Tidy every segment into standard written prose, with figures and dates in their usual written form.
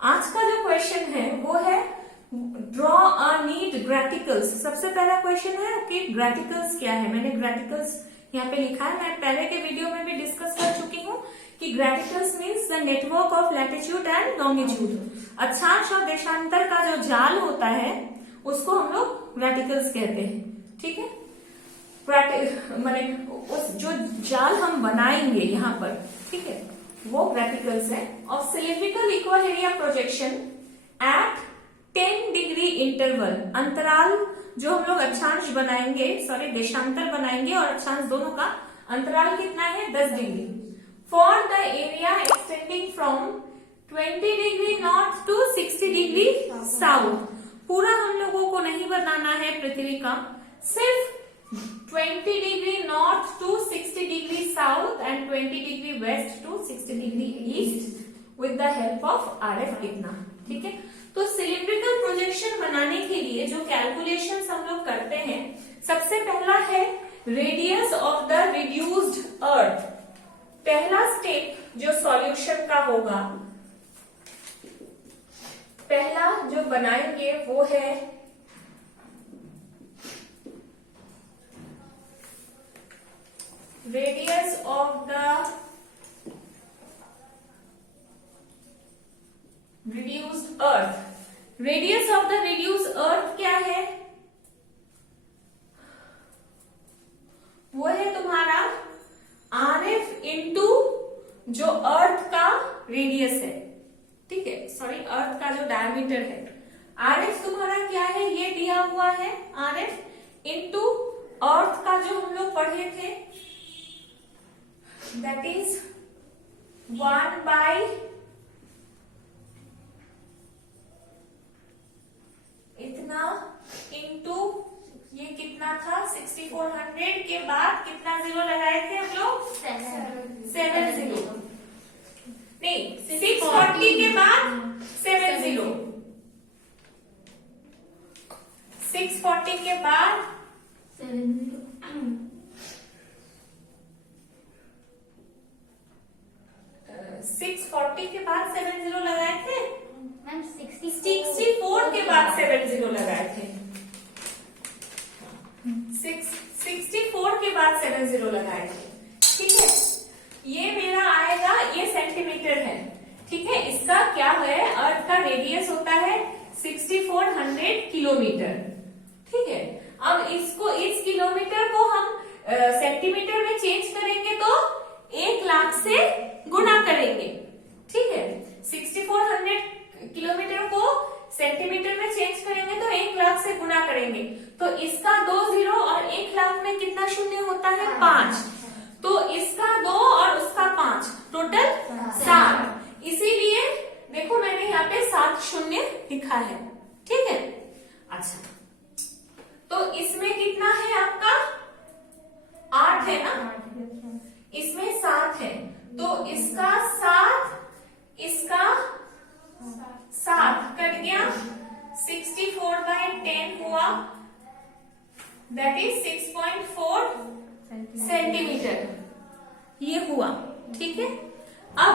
आज का जो क्वेश्चन है वो है ड्रॉ अ नीट ग्रेटिकल्स। सबसे पहला क्वेश्चन है कि ग्रेटिकल्स क्या है। मैंने ग्रेटिकल्स यहाँ पे लिखा है, मैं पहले के वीडियो में भी डिस्कस कर चुकी हूँ कि graticules means the network of latitude and longitude. अक्षांश और देशांतर का जो जाल होता है उसको हम लोग ग्रेटिकल्स कहते हैं। ठीक है, माने उस जो जाल हम बनाएंगे यहाँ पर, ठीक है, वो ग्रेटिकल्स है। और cylindrical equal area projection at 10 degree interval, अंतराल जो हम लोग अक्षांश बनाएंगे, सॉरी देशांतर बनाएंगे और अक्षांश दोनों का अंतराल कितना है 10 degree. For the area extending from 20 degree north to 60 degree south. पूरा हम लोगों को नहीं बनाना है पृथ्वी का, सिर्फ 20 degree north to 60 degree south and 20 degree west to 60 degree east with the help of RF इतना। ठीक है, तो सिलिंड्रिकल प्रोजेक्शन बनाने के लिए जो कैलकुलेशंस हम लोग करते हैं, सबसे पहला है रेडियस ऑफ द रिड्यूस्ड अर्थ। पहला स्टेप जो सॉल्यूशन का होगा, पहला जो बनाएंगे वो है radius of the reduced earth. Radius of the reduced earth क्या है? वो है तुम्हारा RF इंटू जो अर्थ का रेडियस है। ठीक है, सॉरी अर्थ का जो डायमीटर है, RF तुम्हारा क्या है ये दिया हुआ है, RF इंटू अर्थ का जो हम लोग पढ़े थे that is 1 by इतना इंटू ये कितना था 6400 के बाद कितना जीरो लगाए थे हम लोग 7 जीरो, नहीं 640 के बाद 7 जीरो, 640 के बाद 640 के बाद 7 जीरो लगाए थे मैम, 64 के बाद 7 जीरो लगाए थे, 64 के बाद 7 जीरो लगाए थे। ठीक है, ये मेरा आएगा, ये सेंटीमीटर है। ठीक है, इसका क्या है, अर्थ का रेडियस होता है 6400 किलोमीटर। ठीक है, अब इसको इस किलोमीटर को हम सेंटीमीटर में चेंज करेंगे तो 1 लाख से गुणा करेंगे। ठीक है, 6400 किलोमीटर को सेंटीमीटर में चेंज करेंगे तो 1 लाख से गुणा करेंगे, तो इसका 2 जीरो और 1 लाख में कितना शून्य होता है 5, तो इसका 2 और उसका 5 टोटल 7। इसीलिए देखो मैंने यहाँ पे 7 शून्य लिखा है। ठीक है, अच्छा तो इसमें कितना है आपका 8 है ना, इसमें 7 है, तो इसका 7, इसका 7 कट गया, 64/10 हुआ, दैट इज 6.4 सेंटीमीटर ये हुआ। ठीक है, अब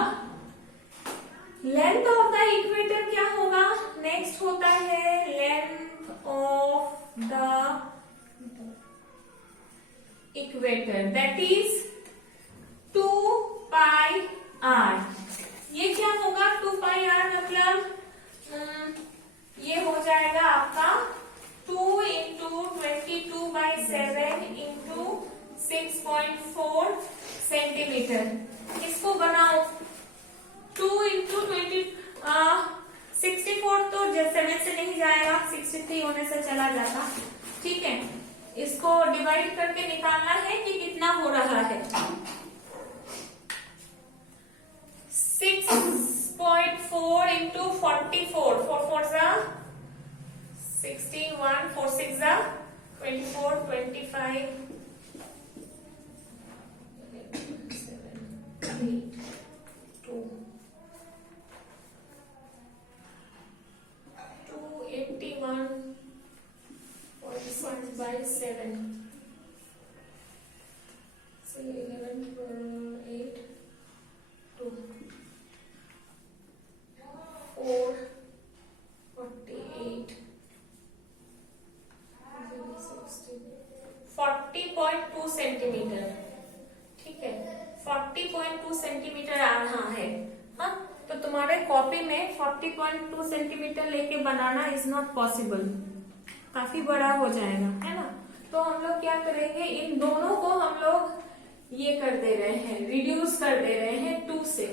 लेंथ ऑफ द इक्वेटर क्या होगा, नेक्स्ट होता है length of the equator, that is 2 pi r। ये क्या होगा 2 पाई r, मतलब ये हो जाएगा आपका 2 इंटू 22/7 इंटू 6.4 सेंटीमीटर। इसको बनाओ 2 इंटू 64 तो 7 से नहीं जाएगा, 63 होने से चला जाता। ठीक है, इसको डिवाइड करके निकालना है कि कितना हो रहा है। 6.4 इंटू 44, 4 4 जा 61, 4 6 जा 24, 25, 7, 8, 2, 281, 46/7, so 11, 8, 2, 4, 48, 40.2 सेंटीमीटर। ठीक है, 40.2 सेंटीमीटर आ रहा है। हाँ, तो तुम्हारे कॉपी में 40.2 सेंटीमीटर लेके बनाना इज नॉट पॉसिबल, काफी बड़ा हो जाएगा, है ना। तो हम लोग क्या करेंगे, इन दोनों को हम लोग ये कर दे रहे हैं, रिड्यूस कर दे रहे हैं 2 से।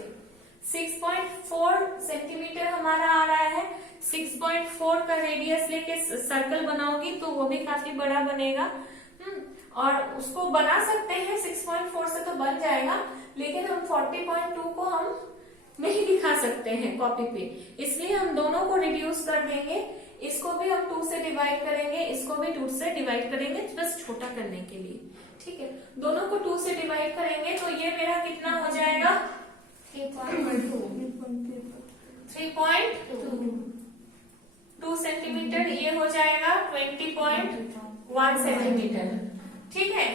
6.4 सेंटीमीटर हमारा आ रहा है, 6.4 का रेडियस लेके सर्कल बनाओगी तो वो भी काफी बड़ा बनेगा। और उसको बना सकते हैं 6.4 से तो बन जाएगा, लेकिन हम 40.2 को हम नहीं दिखा सकते हैं कॉपी पे, इसलिए हम दोनों को रिड्यूस कर देंगे। इसको भी हम 2 से डिवाइड करेंगे, इसको भी 2 से डिवाइड करेंगे, बस छोटा करने के लिए। ठीक है, दोनों को 2 से डिवाइड करेंगे तो ये मेरा कितना हो जाएगा, 3.2 सेंटीमीटर। ये हो जाएगा 20.1 सेंटीमीटर। ठीक है,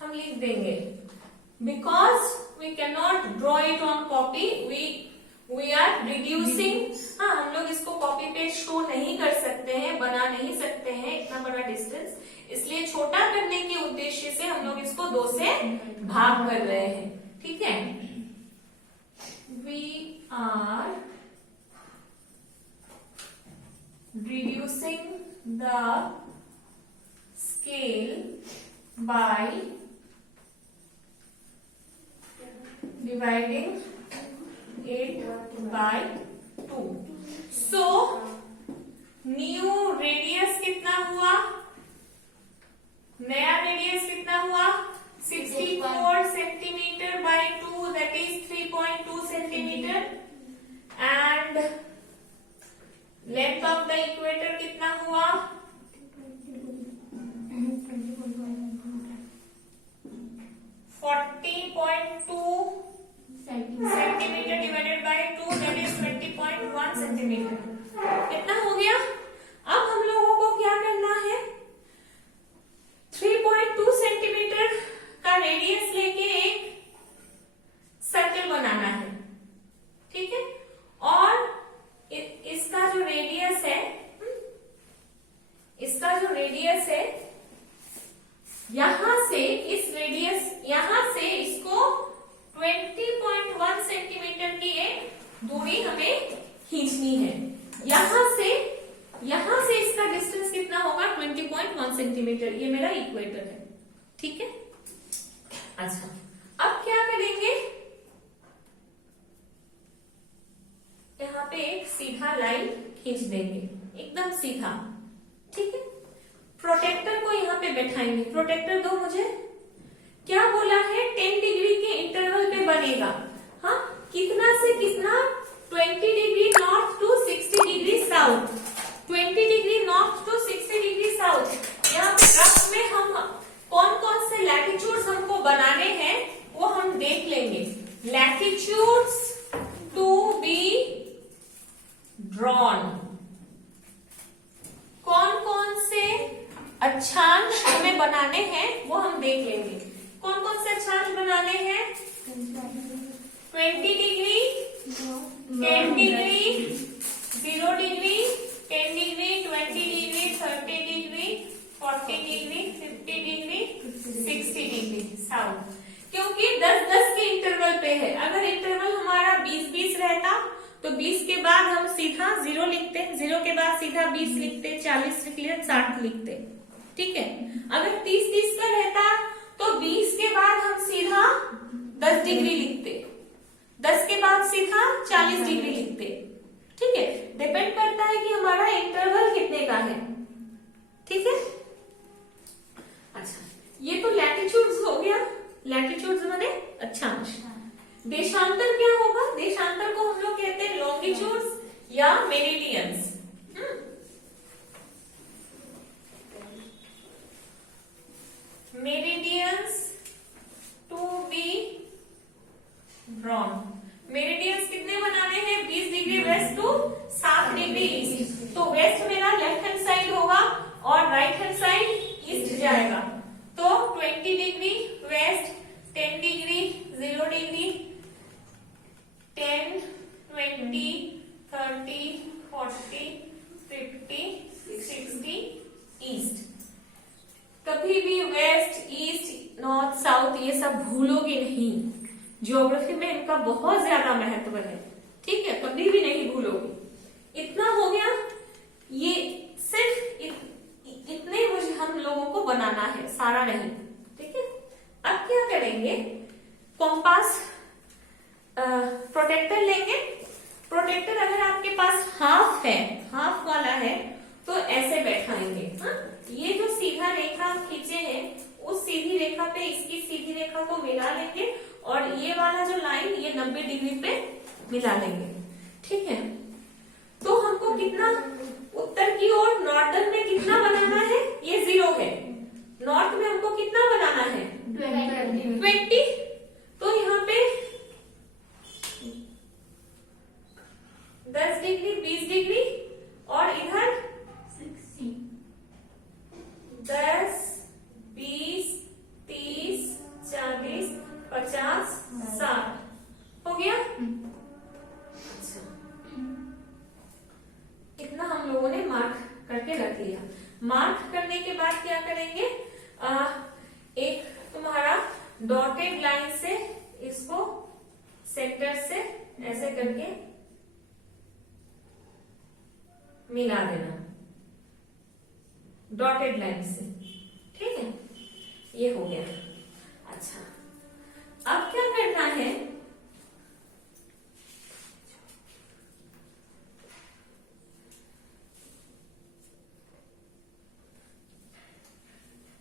हम लिख देंगे because we can not draw it on copy, we are reducing. हाँ, हम लोग इसको कॉपी पे शो नहीं कर सकते हैं, बना नहीं सकते हैं इतना बड़ा डिस्टेंस, इसलिए छोटा करने के उद्देश्य से हम लोग इसको 2 से भाग कर रहे हैं। ठीक है, we are reducing the scale by dividing it by 2. So new radius कितना हुआ, नया रेडियस कितना हुआ, 64 centimetre bye 2, that is 3.2 centimetre. And length of the equator कितना हुआ, 40.2 centimetre divided by 2, that is 20.1 centimetre. कितना हो गया। अब हम लोगों को क्या करना है, 3.2 सेंटीमीटर का रेडियस लेके एक सर्कल बनाना है। ठीक है, और इसका जो रेडियस है, इसका जो रेडियस है, यहां से इस रेडियस, यहां से इसको 20.1 सेंटीमीटर की एक दूरी हमें खींचनी है। यहां से इसका डिस्टेंस कितना होगा, 20.1 सेंटीमीटर। ये मेरा इक्वेटर है। ठीक है, अच्छा अब क्या करेंगे, यहाँ पे एक सीधा लाइन खींच देंगे, एकदम सीधा। ठीक है, प्रोटेक्टर को यहाँ पे बैठाएंगे। प्रोटेक्टर दो मुझे, क्या बोला है, 10 डिग्री के इंटरवल पे बनेगा। हाँ, कितना से कितना, 20 degree north to 60 degree south, 20 degree north to 60 degree south. यहाँ पे रफ में हम कौन कौन से लैटिट्यूड्स हमको बनाने हैं वो हम देख लेंगे। लैटिट्यूड्स टू बी ड्रॉन, कौन कौन से अक्षांश हमें बनाने हैं वो हम देख लेंगे। कौन कौन से अक्षांश बनाने हैं, 20 degree, 10 degree, 0 degree, 10 degree, 20 degree, 30 degree, 40 degree, 50 degree, 60 degree south. क्योंकि 10-10 के इंटरवल पे है। अगर इंटरवल हमारा 20-20 रहता तो 20 के बाद हम सीधा 0 लिखते, 0 के बाद सीधा 20 लिखते, 40 लिख लिया, 60 लिखते। ठीक है, अगर 30-30 का रहता तो 20 के बाद हम सीधा 10 डिग्री लिखते, 10 के बाद सीधा 40 डिग्री लिखते। ठीक है, डिपेंड करता है कि हमारा इंटरवल कितने का है। ठीक है, अच्छा ये तो लैटिट्यूड्स हो गया। लैटिट्यूड्स माने अक्षांश। देशांतर क्या होगा, देशांतर को हम लोग कहते हैं लॉन्गिट्यूड्स या meridians. Meridians to be drawn. Meridians कितने बनाने हैं, 20 degree west to 7 degree east. तो वेस्ट मेरा लेफ्ट हैंड साइड होगा और राइट हैंड साइड ईस्ट जाएगा। तो 20 degree west, 10 degree, 0 degree, 10, 20, 30, 40, 50, 60 east. कभी भी वेस्ट, ईस्ट, नॉर्थ, साउथ ये सब भूलोगे नहीं। ज्योग्राफी में इनका बहुत ज्यादा महत्व है, ठीक है, कभी भी नहीं भूलोगे। इतना हो गया, ये सिर्फ इतने मुझे हम लोगों को बनाना है, सारा नहीं, ठीक है। अब क्या करेंगे, कॉम्पास प्रोटेक्टर लेंगे। प्रोटेक्टर अगर आपके पास हाफ है, हाफ वाला है, तो ऐसे बैठाएंगे। हाँ, ये जो सीधा रेखा खींचे हैं, उस सीधी रेखा पे इसकी सीधी रेखा को मिला लेंगे और ये वाला जो लाइन ये 90 डिग्री पे मिला लेंगे, ठीक है। तो हमको कितना उत्तर की ओर नॉर्दर्न में कितना बनाना है, ये 0 है। नॉर्थ में हमको कितना बनाना है 20। तो यहाँ पे 10 डिग्री, 20 डिग्री और इधर 10, 20, 30, 40, 50, 60 हो गया। अच्छा, इतना हम लोगों ने मार्क करके रख लिया। मार्क करने के बाद क्या करेंगे, एक तुम्हारा डॉटेड लाइन से इसको सेंटर से ऐसे करके मिला देना, डॉटेड लाइन से, ठीक है। ये हो गया। अच्छा, अब क्या करना है,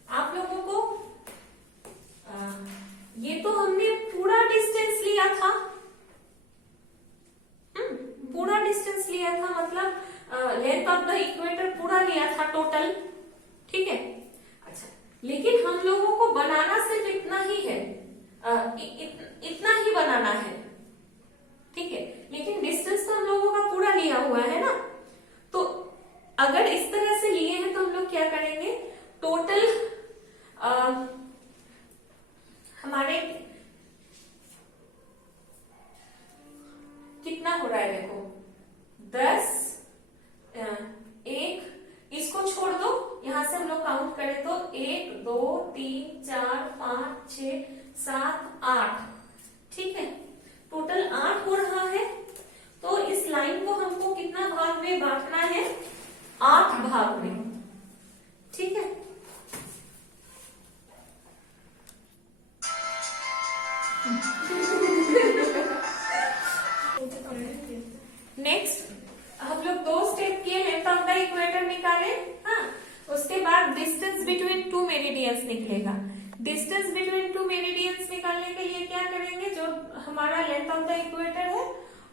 आप लोगों को ये तो हमने पूरा डिस्टेंस लिया था, पूरा डिस्टेंस लिया था, मतलब लेंथ ऑफ द इक्वेटर पूरा लिया था टोटल, ठीक है। अच्छा, लेकिन हम लोगों को बनाना सिर्फ इतना ही है, इतना ही बनाना है, ठीक है। लेकिन डिस्टेंस तो हम लोगों का पूरा लिया हुआ है ना, तो अगर इस तरह से लिए हैं तो हम लोग क्या करेंगे, टोटल हमारे कितना हो रहा है, देखो 10, 1, इसको छोड़ दो, यहां से हम लोग काउंट करें तो 1, 2, 3, 4, 5, 6, 7, 8, ठीक है। टोटल 8 हो रहा है। तो इस लाइन को हमको कितना भाग में बांटना है, 8 भाग में, ठीक है। नेक्स्ट हम लोग 2 स्टेप किए, लेंथ ऑफ द इक्वेटर निकाले, हाँ। उसके बाद डिस्टेंस बिटवीन 2 मेरिडियंस निकलेगा। डिस्टेंस बिटवीन 2 मेरिडियंस निकालने के लिए क्या करेंगे, जो हमारा लेंथ ऑफ द इक्वेटर है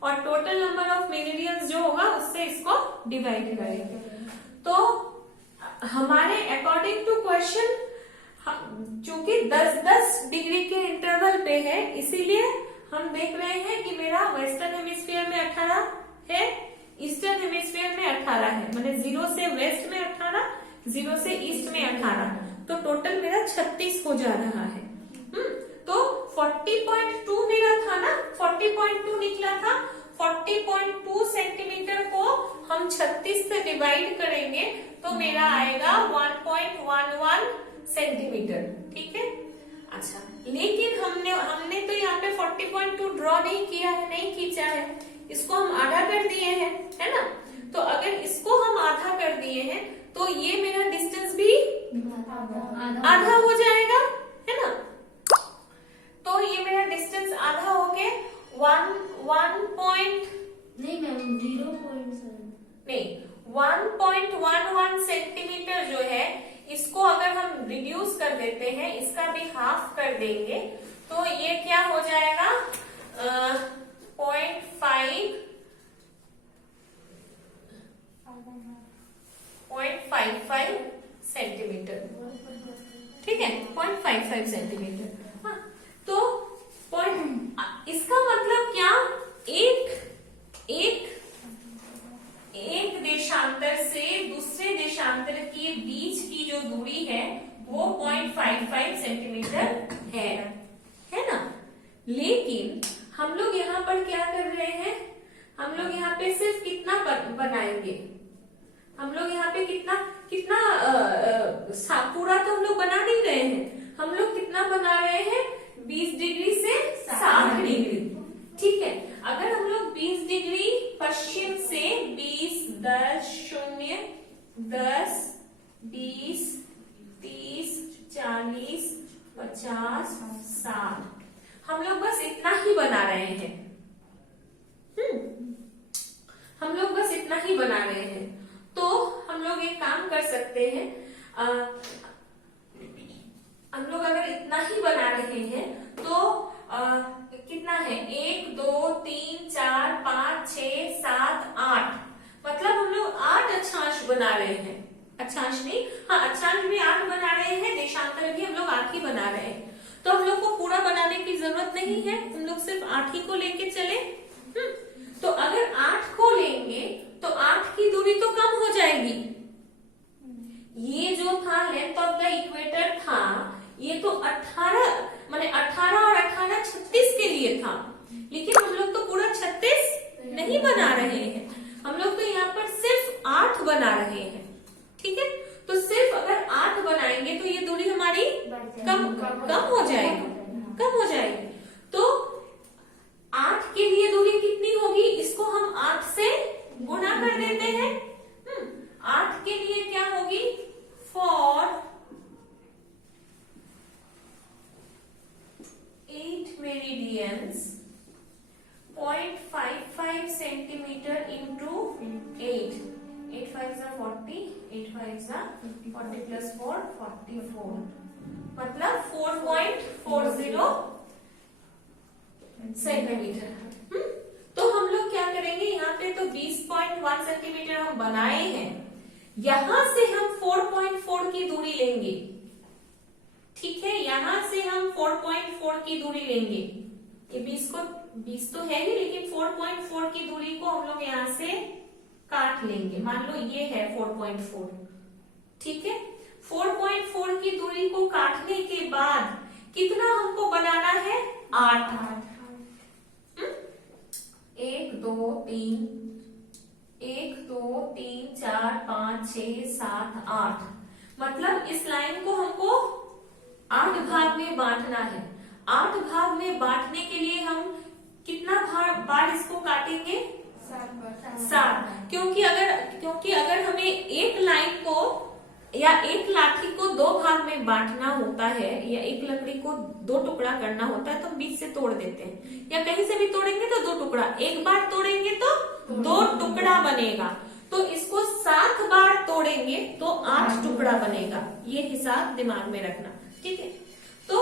और टोटल नंबर ऑफ मेरिडियंस जो होगा उससे इसको डिवाइड करेंगे। तो हमारे अकॉर्डिंग टू क्वेश्चन, चूंकि 10-10 डिग्री के इंटरवल पे है, इसीलिए हम देख रहे हैं कि मेरा वेस्टर्न हेमिस्फीयर में 18 है, ईस्टर्न हेमिस्फीयर में 18 है, मैंने 0 से वेस्ट में 18, 0 से ईस्ट में 18, तो टोटल मेरा 36 हो जा रहा है। तो 40.2 मेरा था ना, 40.2 निकला था। 40.2 सेंटीमीटर को हम 36 से डिवाइड करेंगे तो मेरा आएगा 1.11 सेंटीमीटर, ठीक है। अच्छा, लेकिन हमने तो यहाँ पे 40.2 ड्रॉ नहीं किया है, नहीं खींचा है, इसको हम आधा कर दिए हैं, है ना। तो अगर इसको हम आधा कर दिए हैं तो ये मेरा डिस्टेंस भी आधा हो जाएगा, है ना। तो ये मेरा डिस्टेंस आधा हो गया, 1.11 सेंटीमीटर जो है, इसको अगर हम रिड्यूस कर देते हैं, इसका भी हाफ कर देंगे, तो ये क्या हो जाएगा, 0.55 सेंटीमीटर, ठीक है, 0.55 सेंटीमीटर। हाँ, तो इसका मतलब क्या, एक देशांतर से दूसरे देशांतर के बीच की जो दूरी है वो 0.55 सेंटीमीटर है ना। हम लोग यहाँ पर क्या कर रहे हैं, हम लोग यहाँ पे सिर्फ कितना बनाएंगे, हम लोग यहाँ पे कितना कितना पूरा तो हम लोग बना नहीं रहे हैं, हम लोग कितना बना रहे हैं 20 डिग्री से 60 डिग्री। ठीक है, अगर हम लोग 20 डिग्री पश्चिम से 20, 10, 0, 10, 20, 30, 40, 50, 60, हम लोग बस इतना ही बना रहे हैं। हम लोग बस इतना ही बना रहे हैं। तो हम लोग एक काम कर सकते हैं, हम लोग अगर इतना ही बना रहे हैं तो कितना है 1, 2, 3, 4, 5, 6, 7, 8, मतलब हम लोग 8 अक्षांश बना रहे हैं। अक्षांश नहीं, हाँ अक्षांश भी 8 बना रहे हैं, देशांतर भी हम लोग 8 ही बना रहे हैं। तो हम लोग को पूरा बनाने की जरूरत नहीं है, हम लोग सिर्फ 8 ही को लेके चले। तो अगर 8 को लेंगे तो 8 की दूरी तो कम हो जाएगी। ये जो था लेंथ ऑफ द इक्वेटर था, ये तो 18 माने 18 और 18 36 के लिए था, लेकिन हम लोग तो पूरा 36 नहीं बना रहे हैं, हम लोग तो यहाँ पर सिर्फ 8 बना रहे हैं। ठीक है, तो सिर्फ अगर 8 बनाएंगे तो ये दूरी हमारी कम हो जाएगी, कम हो जाएगी। तो 8 के लिए दूरी कितनी होगी, इसको हम 8 से गुणा कर देते हैं। 8 के लिए क्या होगी, for 8 meridians 0.55 centimetre into 8, 8 5 40, 8 5 40 plus 4 44, मतलब 4.40 सेंटीमीटर। तो हम लोग क्या करेंगे, यहाँ पे तो 20.1 सेंटीमीटर हम बनाए हैं, यहां से हम 4.4 की दूरी लेंगे। ठीक है, यहां से हम 4.4 की दूरी लेंगे। ये 20 तो है ही, लेकिन 4.4 की दूरी को हम लोग यहाँ से काट लेंगे। मान लो ये है 4.4, ठीक है। 4.4 की दूरी को काटने के बाद कितना हमको बनाना है, 8। 1 2 3 1 2 3 4 5 6 7 8, मतलब इस लाइन को हमको 8 भाग में बांटना है। 8 भाग में बांटने के लिए हम कितना बार इसको काटेंगे, 7। क्योंकि अगर हमें एक लाइन को या एक लाठी को 2 भाग में बांटना होता है, या एक लकड़ी को 2 टुकड़ा करना होता है, तो हम बीच से तोड़ देते हैं, या कहीं से भी तोड़ेंगे तो 2 टुकड़ा, एक बार तोड़ेंगे तो 2 टुकड़ा बनेगा। तो इसको 7 बार तोड़ेंगे तो 8 टुकड़ा बनेगा। ये हिसाब दिमाग में रखना, ठीक है। तो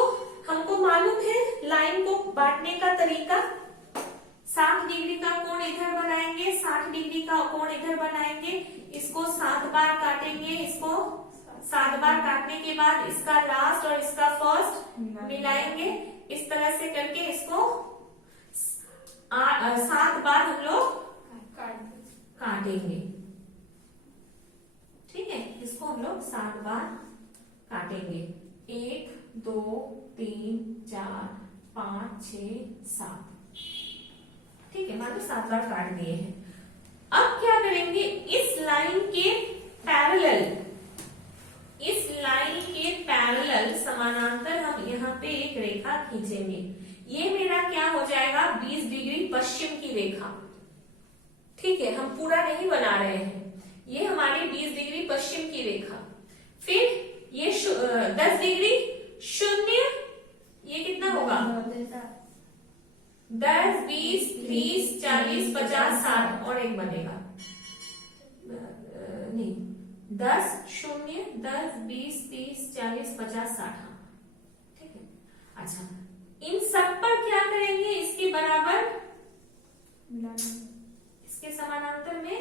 हमको मालूम है लाइन को बांटने का तरीका, 60 डिग्री का कोण इधर बनाएंगे, 60 डिग्री का कोण इधर बनाएंगे, इसको 7 बार काटेंगे, इसको 7 बार काटने के बाद इसका लास्ट और इसका फर्स्ट मिलाएंगे, इस तरह से करके इसको 7 बार हम लोग काटेंगे, ठीक है। इसको हम लोग 7 बार काटेंगे, 1 2 3 4 5 6 7, ठीक है। मान लो 7 बार काट दिए हैं। अब क्या करेंगे, इस लाइन के पैरेलल समानांतर हम यहाँ पे एक रेखा खींचेंगे। ये मेरा क्या हो जाएगा, 20 डिग्री पश्चिम की रेखा, ठीक है। हम पूरा नहीं बना रहे हैं, ये हमारी 20 डिग्री पश्चिम की रेखा। फिर ये 10 डिग्री 0, ये कितना होगा, 10 20 30 40 50 60, और एक बनेगा नहीं, 10 0 10 20 30 40 50 60, ठीक है। अच्छा, इन सब पर क्या करेंगे, इसके बराबर इसके समानांतर में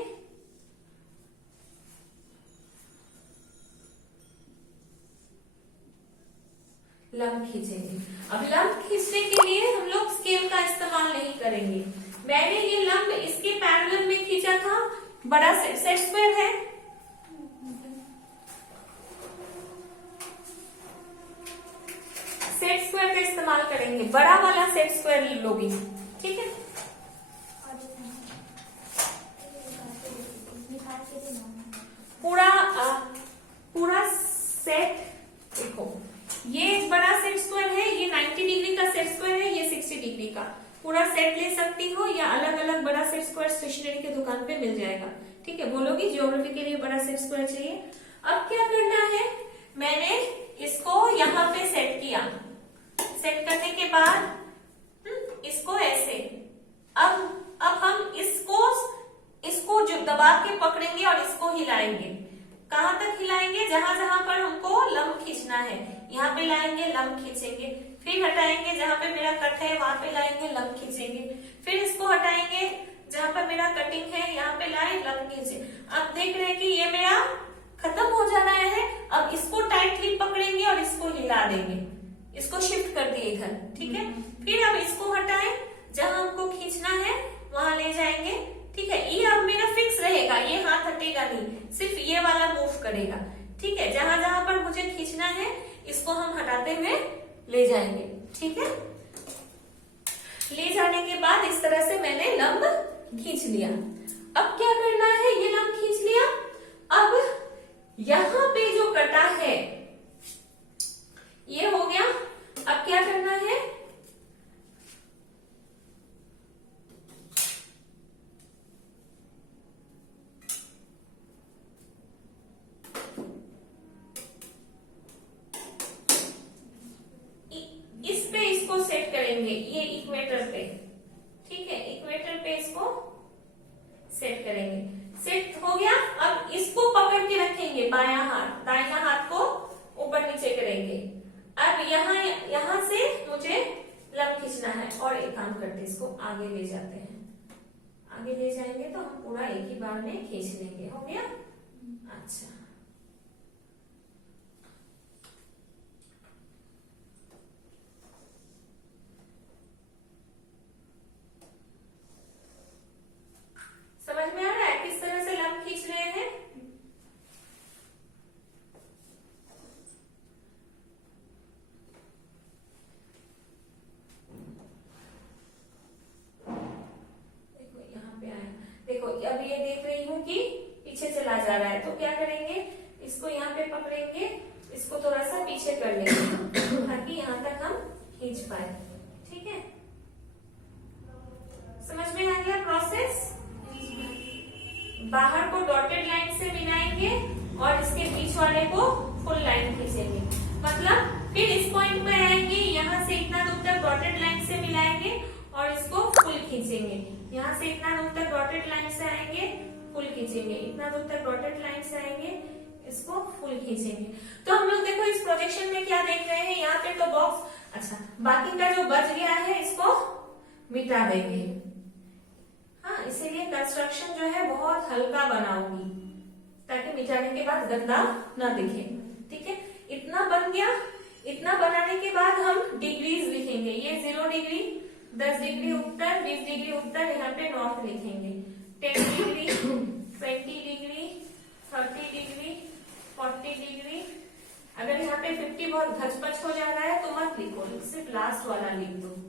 लंब खींचेंगे। अब लंब खींचने के लिए हम लोग स्केल का इस्तेमाल नहीं करेंगे। मैंने ये लंब इसके पैरेलल में खींचा था, बड़ा सेट स्क्वायर है, सेट स्क्वायर का इस्तेमाल करेंगे, बड़ा वाला सेट स्क्वायर लोगी, ठीक है। पूरा सेट देखो, ये एक बड़ा सेट स्क्वायर है, ये 90 डिग्री का सेट स्क्वायर है, ये 60 डिग्री का। पूरा सेट ले सकती हो या अलग अलग बड़ा सेट स्क्वायर स्टेशनरी के दुकान पे मिल जाएगा। ठीक है, बोलोगी ज्योग्राफी के लिए बड़ा सेट स्क्वायर चाहिए। अब क्या करना है, मैंने इसको यहाँ पे सेट किया, सेट करने के बाद इसको ऐसे, अब हम इसको जो दबा के पकड़ेंगे और इसको हिलाएंगे। कहां तक हिलाएंगे, जहां जहां पर हमको लंब खींचना है, यहाँ पे लाएंगे लंब खींचेंगे, फिर हटाएंगे जहां पे मेरा कट है वहां पे लाएंगे लंब खींचेंगे, फिर इसको हटाएंगे जहां पर मेरा कटिंग है यहाँ पे लाए लंब खींचे। अब देख रहे हैं कि ये मेरा खत्म हो जा रहा है। अब इसको टाइटली पकड़ेंगे और इसको हिला देंगे, इसको शिफ्ट कर दिए इधर। ठीक है, फिर अब इसको हटाएं, जहां हमको खींचना है वहां ले जाएंगे। ठीक है, ये अब मेरा फिक्स रहेगा, ये हाथ हटेगा नहीं, सिर्फ ये वाला मूव करेगा। ठीक है, जहां जहां पर मुझे खींचना है इसको हम हटाते हुए ले जाएंगे। ठीक है, ले जाने के बाद इस तरह से मैंने लंब खींच लिया। अब क्या करना है, ये लंब खींच लिया, अब यहां पे जो कटा है ये हो गया। अब क्या करना है, इस पे इसको सेट करेंगे, ये इक्वेटर पे। ठीक है, इक्वेटर पे इसको सेट करेंगे। सेट हो गया, अब इसको पकड़ के रखेंगे, बायां हाथ, दाहिना हाथ को ऊपर नीचे करेंगे। अब यहाँ से मुझे लंब खींचना है और एक काम करते इसको आगे ले जाते हैं। आगे ले जाएंगे तो हम पूरा एक ही बार में खींच लेंगे। हो गया, अच्छा। समझ में आ रहा है किस तरह से लंब खींच रहे हैं। देखो यहाँ पे आया, देखो अब ये देख रही हूँ कि पीछे चला जा रहा है, तो क्या करेंगे, इसको यहाँ पे पकड़ेंगे, इसको थोड़ा सा पीछे कर लेंगे ताकि यहाँ तक हम खींच पाए। ठीक है, समझ में आ गया प्रोसेस। बाहर को डॉटेड लाइन से मिलाएंगे और इसके बीच वाले को फुल लाइन खींचेंगे। मतलब फिर इस पॉइंट पे आएंगे, यहाँ से इतना दूर तक डॉटेड लाइन से मिलाएंगे और इसको फुल खींचेंगे। यहाँ से इतना दूर तक डॉटेड लाइन से आएंगे, फुल खींचेंगे, इतना दूर तक डॉटेड लाइन से आएंगे, इसको फुल खींचेंगे। तो हम लोग देखो इस प्रोजेक्शन में क्या देख रहे हैं, यहाँ पे तो बॉक्स, अच्छा बाकी का जो बच गया है इसको मिटा देंगे। हाँ, इसीलिए कंस्ट्रक्शन जो है बहुत हल्का बनाऊंगी ताकि मिटाने के बाद गंदा ना दिखे। ठीक है, इतना बन गया। इतना बनाने के बाद हम डिग्रीज लिखेंगे, ये 0 डिग्री, 10 डिग्री उत्तर, 20 डिग्री उत्तर, यहाँ पे नॉर्थ लिखेंगे। 10 डिग्री, 20 डिग्री, 30 डिग्री, 40 डिग्री। अगर यहाँ पे 50 बहुत घचपच हो जा रहा है तो मत लिखो, सिर्फ लास्ट वाला लिख दो,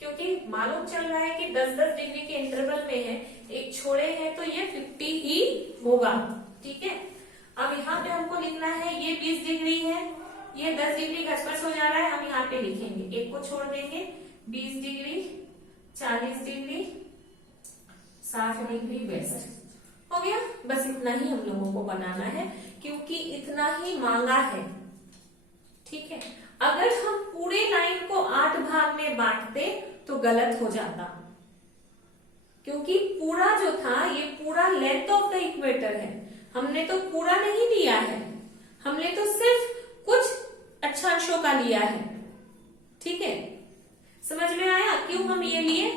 क्योंकि मालूम चल रहा है कि 10-10 डिग्री के इंटरवल में है, एक छोड़े हैं तो ये 50 ही होगा। ठीक है, अब यहाँ पे हमको लिखना है, ये 20 डिग्री है, ये 10 डिग्री घचपच हो जा रहा है, हम यहाँ पे लिखेंगे, एक को छोड़ देंगे, 20 डिग्री, 40 डिग्री, 60 डिग्री वेस्ट। हो गया, बस इतना ही हम लोगों को बनाना है क्योंकि इतना ही मांगा है। ठीक है, अगर हम पूरे लाइन को 8 भाग में बांटते तो गलत हो जाता, क्योंकि पूरा जो था ये पूरा लेंथ ऑफ द इक्वेटर है, हमने तो पूरा नहीं लिया है, हमने तो सिर्फ कुछ अक्षांशों का लिया है। ठीक है, समझ में आया क्यों हम ये लिए।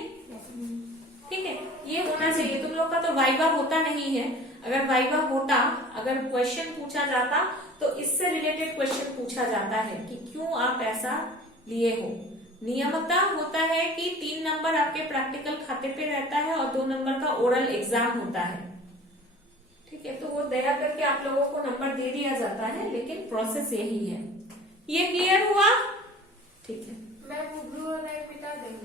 ठीक है, ये होना चाहिए। तुम लोग का तो वाइवा होता नहीं है, अगर वाइवा होता, अगर क्वेश्चन पूछा जाता तो इससे रिलेटेड क्वेश्चन पूछा जाता है कि क्यों आप ऐसा लिए हो। नियमता होता है कि 3 नंबर आपके प्रैक्टिकल खाते पे रहता है और 2 नंबर का ओरल एग्जाम होता है। ठीक है, तो वो दया करके आप लोगों को नंबर दे दिया जाता है, लेकिन प्रोसेस यही है। ये क्लियर हुआ। ठीक है, मैं ब्लू और रेड मिटा देंगी।